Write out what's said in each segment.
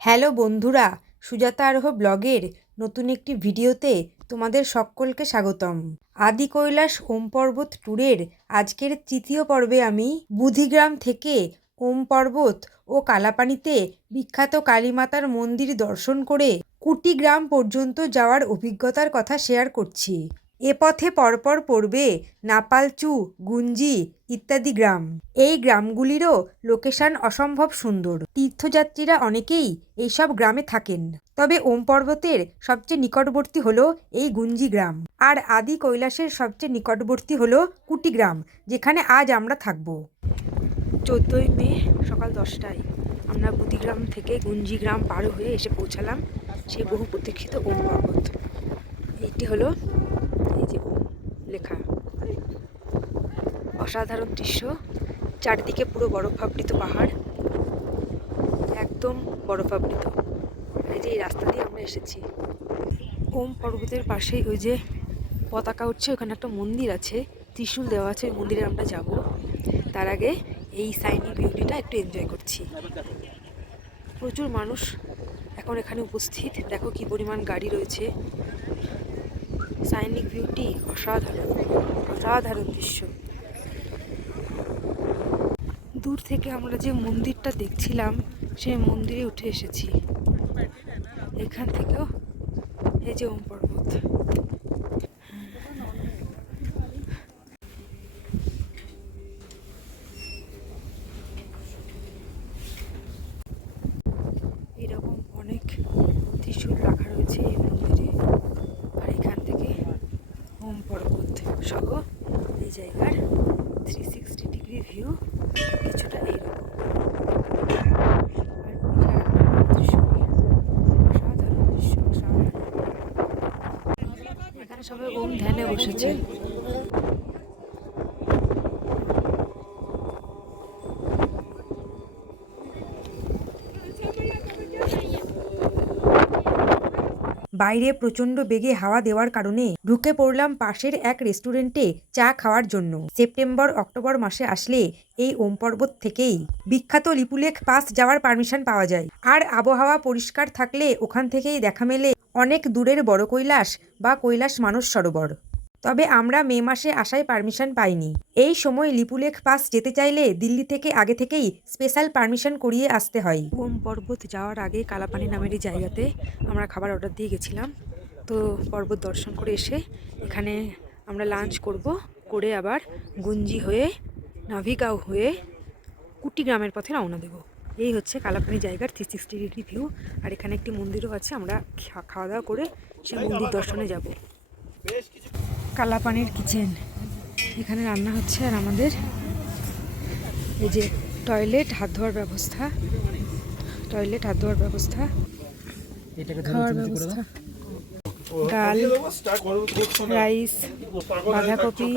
Hello বন্ধুরা, সুজাতা আরোহ ব্লগের নতুন একটি ভিডিওতে তোমাদের সকলকে স্বাগতম। আদি কৈলাস ওম পর্বত ট্যুরের আজকের তৃতীয় পর্বে আমি বুধিগ্রাম থেকে ওম পর্বত ও কালাপানিতে বিখ্যাত কালীমাতার মন্দির দর্শন করে কুটিগ্রাম পর্যন্ত যাওয়ার অভিজ্ঞতার কথা শেয়ার করছি। এ পথে পরপর পড়বে নাপালচু, গুঞ্জি ইত্যাদি গ্রাম। এই গ্রামগুলিরও লোকেশন অসম্ভব সুন্দর। তীর্থযাত্রীরা অনেকেই এইসব গ্রামে থাকেন। তবে ওম পর্বতের সবচেয়ে নিকটবর্তী হলো এই গুঞ্জি গ্রাম, আর আদি কৈলাসের সবচেয়ে নিকটবর্তী হলো কুটিগ্রাম, যেখানে আজ আমরা থাকব। 14ই মে সকাল 10টায় আমরা বুধিগ্রাম থেকে গুঞ্জি গ্রাম পার হয়ে এসে পৌঁছালাম সেই বহু প্রতীক্ষিত ওম পর্বত। এইটি হলো এই যে ওম লেখা। অসাধারণ দৃশ্য, চারদিকে পুরো বরফাবৃত পাহাড়, একদম বরফাবৃত। এই যে এই রাস্তা দিয়ে আমরা এসেছি। ওম পর্বতের পাশেই ওই যে পতাকা উঠছে, ওখানে একটা মন্দির আছে, ত্রিশূল দেওয়া আছে, ওই মন্দিরে আমরা যাব। তার আগে এই সাইনিক বিউটিটা একটু এনজয় করছি। প্রচুর মানুষ এখন এখানে উপস্থিত, দেখো কি পরিমাণ গাড়ি রয়েছে। সাইনিক বিউটি অসাধারণ, অসাধারণ দৃশ্য। দূর থেকে আমরা যে মন্দিরটা দেখছিলাম সেই মন্দিরে উঠে এসেছি। এখান থেকেও এই যে ওম পর্বত। এরকম অনেক ত্রিশূল রাখা রয়েছে এই মন্দিরে, আর এখান থেকে ওম পর্বত সহ এই জায়গার 360 ডিগ্রি ভিউ কিছুটা এইরকম। এখানে সবাই ওম ধ্যানে বসেছে। বাইরে প্রচণ্ড বেগে হাওয়া দেওয়ার কারণে ঢুকে পড়লাম পাশের এক রেস্টুরেন্টে চা খাওয়ার জন্য। সেপ্টেম্বর অক্টোবর মাসে আসলে এই ওম পর্বত থেকেই বিখ্যাত লিপুলেখ পাস যাওয়ার পারমিশন পাওয়া যায়, আর আবহাওয়া পরিষ্কার থাকলে ওখান থেকেই দেখা মেলে অনেক দূরের বড় কৈলাস বা কৈলাস মানস সরোবর। তবে আমরা মে মাসে আসায় পারমিশন পাইনি। এই সময় লিপুলেখ পাস যেতে চাইলে দিল্লি থেকে আগে থেকেই স্পেশাল পারমিশন করিয়ে আসতে হয়। ওম পর্বত যাওয়ার আগে কালাপানি নামের এই জায়গাতে আমরা খাবার অর্ডার দিয়ে গেছিলাম। তো পর্বত দর্শন করে এসে এখানে আমরা লাঞ্চ করব, করে আবার গুঞ্জি হয়ে নাভিগাঁও হয়ে কুটিগ্রামের পথে রওনা দেব। এই হচ্ছে কালাপানি জায়গার 360 ডিগ্রি ভিউ। আর এখানে একটি মন্দিরও আছে, আমরা খাওয়া দাওয়া করে সেই মন্দির দর্শনে যাব। কালাপানির কিচেন, এখানে রান্না হচ্ছে, আর আমাদের এই যে টয়লেট, হাত ধোয়ার ব্যবস্থা, টয়লেট, হাত ধোয়ার ব্যবস্থা, খাওয়ার ব্যবস্থা, ডাল, রাইস, বাঁধাকপি,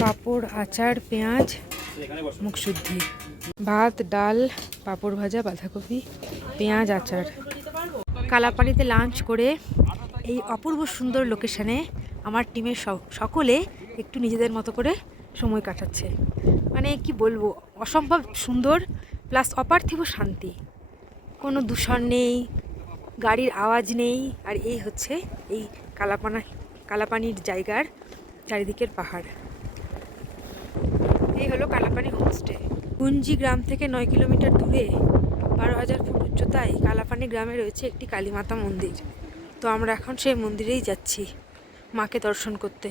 পাঁপড়, আচার, পেঁয়াজ, মুখশুদ্ধি, ভাত, ডাল, পাঁপড় ভাজা, বাঁধাকপি, পেঁয়াজ, আচার। কালাপানিতে লাঞ্চ করে এই অপূর্ব সুন্দর লোকেশানে আমার টিমের সকলে একটু নিজেদের মতো করে সময় কাটাচ্ছে। মানে কি বলবো, অসম্ভব সুন্দর প্লাস অপার্থিব শান্তি। কোনো দূষণ নেই, গাড়ির আওয়াজ নেই, আর এই হচ্ছে এই কালাপানির জায়গার চারিদিকের পাহাড়। এই হলো কালাপানি হোমস্টে। গুঞ্জি গ্রাম থেকে 9 কিলোমিটার দূরে 12,000 ফুট উচ্চতায় কালাপানি গ্রামে রয়েছে একটি কালীমাতা মন্দির। তো আমরা এখন সেই মন্দিরেই যাচ্ছি মাকে দর্শন করতে।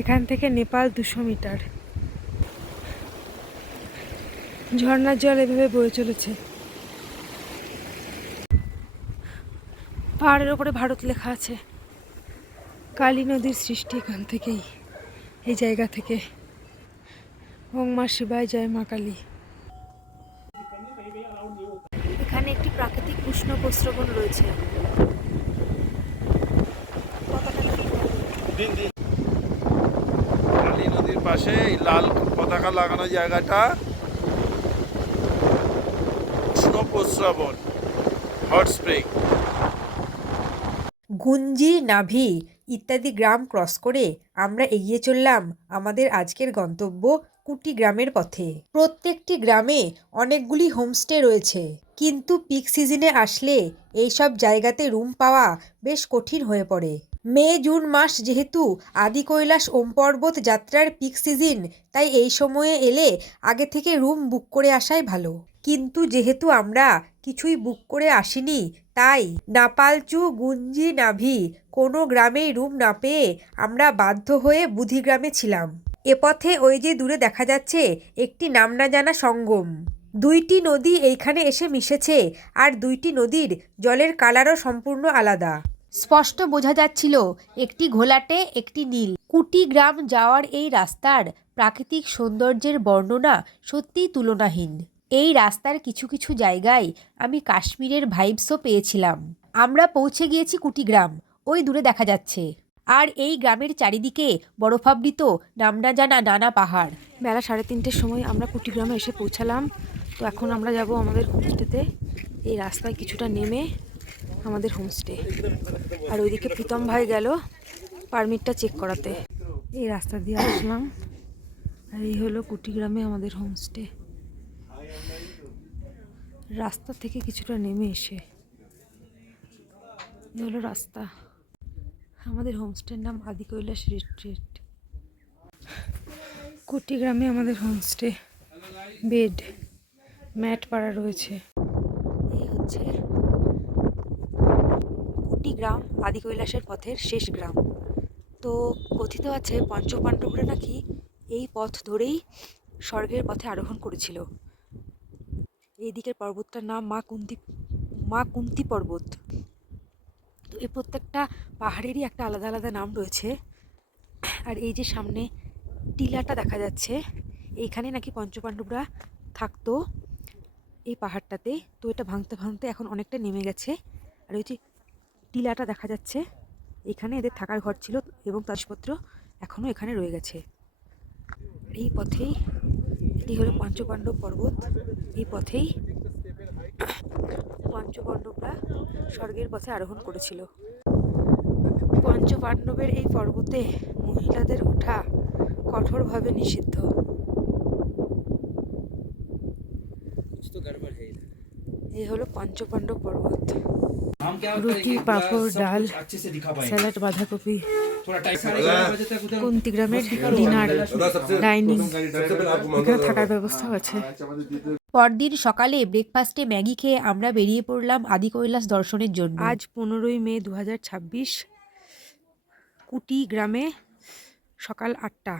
এখান থেকে নেপাল 200 মিটার। ঝর্ণার জল এভাবে বয়ে চলেছে। পাহাড়ের ওপরে ভারত লেখা আছে। কালী নদীর সৃষ্টি এখান থেকেই, এই জায়গা থেকে। ওম মা শিবায়, জয় মা কালী। এখানে একটি প্রাকৃতিক উষ্ণ প্রস্রবণ রয়েছে। কালী নদীর পাশে এই লাল পতাকা লাগানো জায়গাটা উষ্ণ প্রস্রবণ, হট স্প্রিং। গুঞ্জি, নাভি ইত্যাদি গ্রাম ক্রস করে আমরা এগিয়ে চললাম আমাদের আজকের গন্তব্য কুটিগ্রামের পথে। প্রত্যেকটি গ্রামে অনেকগুলি হোমস্টে রয়েছে। কিন্তু পিক সিজনে আসলে এইসব জায়গাতে রুম পাওয়া বেশ কঠিন হয়ে পড়ে। মে জুন মাস যেহেতু আদি কৈলাস ওম পর্বত যাত্রার পিক সিজন, তাই এই সময়ে এলে আগে থেকে রুম বুক করে আসাই ভালো। কিন্তু যেহেতু আমরা কিছুই বুক করে আসিনি, তাই নাপালচু গুঞ্জি নাভি কোনো গ্রামেই রুম না পেয়ে আমরা বাধ্য হয়ে বুধিগ্রামে ছিলাম। এ পথে ওই যে দূরে দেখা যাচ্ছে একটি নাম না জানা সঙ্গম। দুইটি নদী এইখানে এসে মিশেছে, আর দুইটি নদীর জলের কালারও সম্পূর্ণ আলাদা। স্পষ্ট বোঝা যাচ্ছিল একটি ঘোলাটে একটি নীল। কুটিগ্রাম যাওয়ার এই রাস্তার প্রাকৃতিক সৌন্দর্যের বর্ণনা সত্যিই তুলনাহীন। এই রাস্তার কিছু কিছু জায়গায় আমি কাশ্মীরের ভাইবসও পেয়েছিলাম। আমরা পৌঁছে গিয়েছি কুটিগ্রাম, ওই দূরে দেখা যাচ্ছে। আর এই গ্রামের চারিদিকে বরফাবৃত নাম না জানা নানা পাহাড়। বেলা 3:30-র সময় আমরা কুটিগ্রামে এসে পৌঁছালাম। তো এখন আমরা যাব আমাদের হোমস্টেতে। এই রাস্তায় কিছুটা নেমে আমাদের হোমস্টে। আর ওইদিকে প্রীতম ভাই গেল পারমিটটা চেক করাতে। এই রাস্তা দিয়ে আসলাম, আর এই হলো কুটিগ্রামে আমাদের হোমস্টে। রাস্তা থেকে কিছুটা নেমে এসে এই হলো রাস্তা। আমাদের হোমস্টের নাম আদি কৈলাস রিট্রিট। কুটিগ্রামে আমাদের হোমস্টে, বেড ম্যাট পাড়া রয়েছে। এই হচ্ছে কুটিগ্রাম, আদি কৈলাসের পথের শেষ গ্রাম। তো কথিত আছে পঞ্চপাণ্ডবরা নাকি এই পথ ধরেই স্বর্গের পথে আরোহণ করেছিল। এই দিকের পর্বতটার নাম মা কুন্তি পর্বত। তো এই প্রত্যেকটা পাহাড়েরই একটা আলাদা আলাদা নাম রয়েছে। আর এই যে সামনে টিলাটা দেখা যাচ্ছে, এইখানে নাকি পঞ্চপাণ্ডবরা থাকতো এই পাহাড়টাতে। তো এটা ভাঙতে ভাঙতে এখন অনেকটা নেমে গেছে। আর ওই যে টিলাটা দেখা যাচ্ছে, এখানে এদের থাকার ঘর ছিল এবং জিনিসপত্র এখনও এখানে রয়ে গেছে। এই পথেই, এটি হলো পঞ্চপাণ্ডব পর্বত। এই পথেই পঞ্চপাণ্ডবরা স্বর্গের পথে আরোহণ করেছিল। পঞ্চপাণ্ডবের এই পর্বতে মহিলাদের ওঠা কঠোরভাবে নিষিদ্ধ। এই হলো পঞ্চপাণ্ডব পর্বত। রুটি, পাঁপড়, ডাল, স্যালাড, বাঁধাকপি। কুন্তিগ্রামের ডিনার ডাইনিং, এখানে থাকার ব্যবস্থাও আছে। পরদিন সকালে ব্রেকফাস্টে ম্যাগি খেয়ে আমরা বেরিয়ে পড়লাম আদি কৈলাস দর্শনের জন্য। আজ 15ই মে 2026, কুটিগ্রামে সকাল 8টা।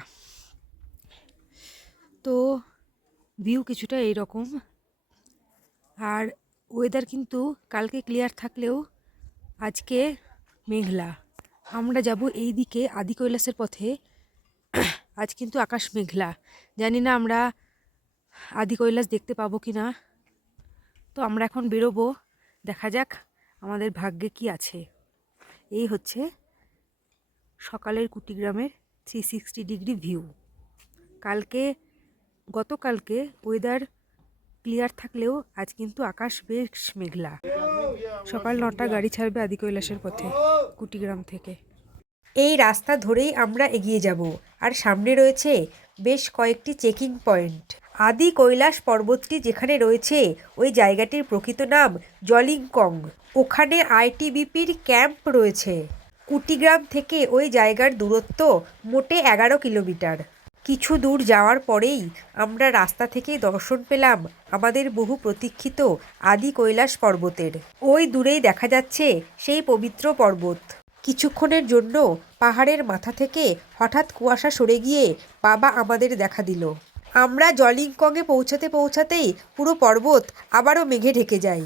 তো ভিউ কিছুটা এইরকম। আর ওয়েদার কিন্তু কালকে ক্লিয়ার থাকলেও আজকে মেঘলা। আমরা যাব এই দিকে আদি কৈলাসের পথে। আজ কিন্তু আকাশ মেঘলা, জানি না আমরা আদি কৈলাস দেখতে পাবো কি না। তো আমরা এখন বেরোবো, দেখা যাক আমাদের ভাগ্যে কি আছে। এই হচ্ছে সকালের কুটিগ্রামের 360 ডিগ্রি ভিউ। গতকালকে ওয়েদার ক্লিয়ার থাকলেও আজ কিন্তু আকাশ বেশ মেঘলা। সকাল 9টা গাড়ি ছাড়বে আদি কৈলাসের পথে কুটিগ্রাম থেকে। এই রাস্তা ধরেই আমরা এগিয়ে যাব, আর সামনে রয়েছে বেশ কয়েকটি চেকিং পয়েন্ট। আদি কৈলাস পর্বতটি যেখানে রয়েছে ওই জায়গাটির প্রকৃত নাম জলিংকং। ওখানে আইটিবিপির ক্যাম্প রয়েছে। কুটিগ্রাম থেকে ওই জায়গার দূরত্ব মোটে 11 কিলোমিটার। কিছু দূর যাওয়ার পরেই আমরা রাস্তা থেকেই দর্শন পেলাম আমাদের বহু প্রতীক্ষিত আদি কৈলাস পর্বতের। ওই দূরেই দেখা যাচ্ছে সেই পবিত্র পর্বত। কিছুক্ষণের জন্য পাহাড়ের মাথা থেকে হঠাৎ কুয়াশা সরে গিয়ে বাবা আমাদের দেখা দিল। আমরা জলিংকংয়ে পৌঁছাতে পৌঁছাতেই পুরো পর্বত আবারও মেঘে ঢেকে যায়।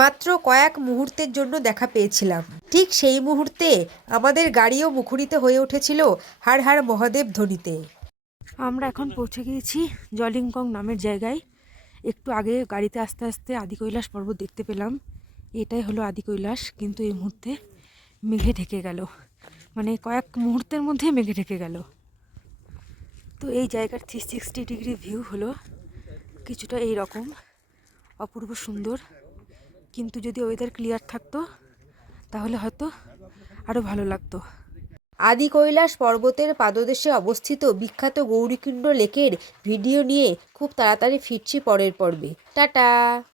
মাত্র কয়েক মুহূর্তের জন্য দেখা পেয়েছিলাম। ঠিক সেই মুহূর্তে আমাদের গাড়িও মুখরিত হয়ে উঠেছিল হর হর মহাদেব ধ্বনিতে। আমরা এখন পৌঁছে গিয়েছি জলিংকং নামের জায়গায়। একটু আগে গাড়িতে আস্তে আস্তে আদি কৈলাস পর্বত দেখতে পেলাম। এটাই হলো আদি কৈলাস, কিন্তু এই মুহূর্তে মেঘে ঢেকে গেল, মানে কয়েক মুহূর্তের মধ্যে মেঘে ঢেকে গেল। তো এই জায়গার 360 ডিগ্রি ভিউ হলো কিছুটা এই রকম, অপূর্ব সুন্দর। কিন্তু যদি ওয়েদার ক্লিয়ার থাকতো তাহলে হয়তো আরও ভালো লাগতো। আদি কৈলাস পর্বতের পাদদেশে অবস্থিত বিখ্যাত গৌরীকুণ্ড লেকের ভিডিও নিয়ে খুব তাড়াতাড়ি ফিরছি পরের পর্বে। টাটা।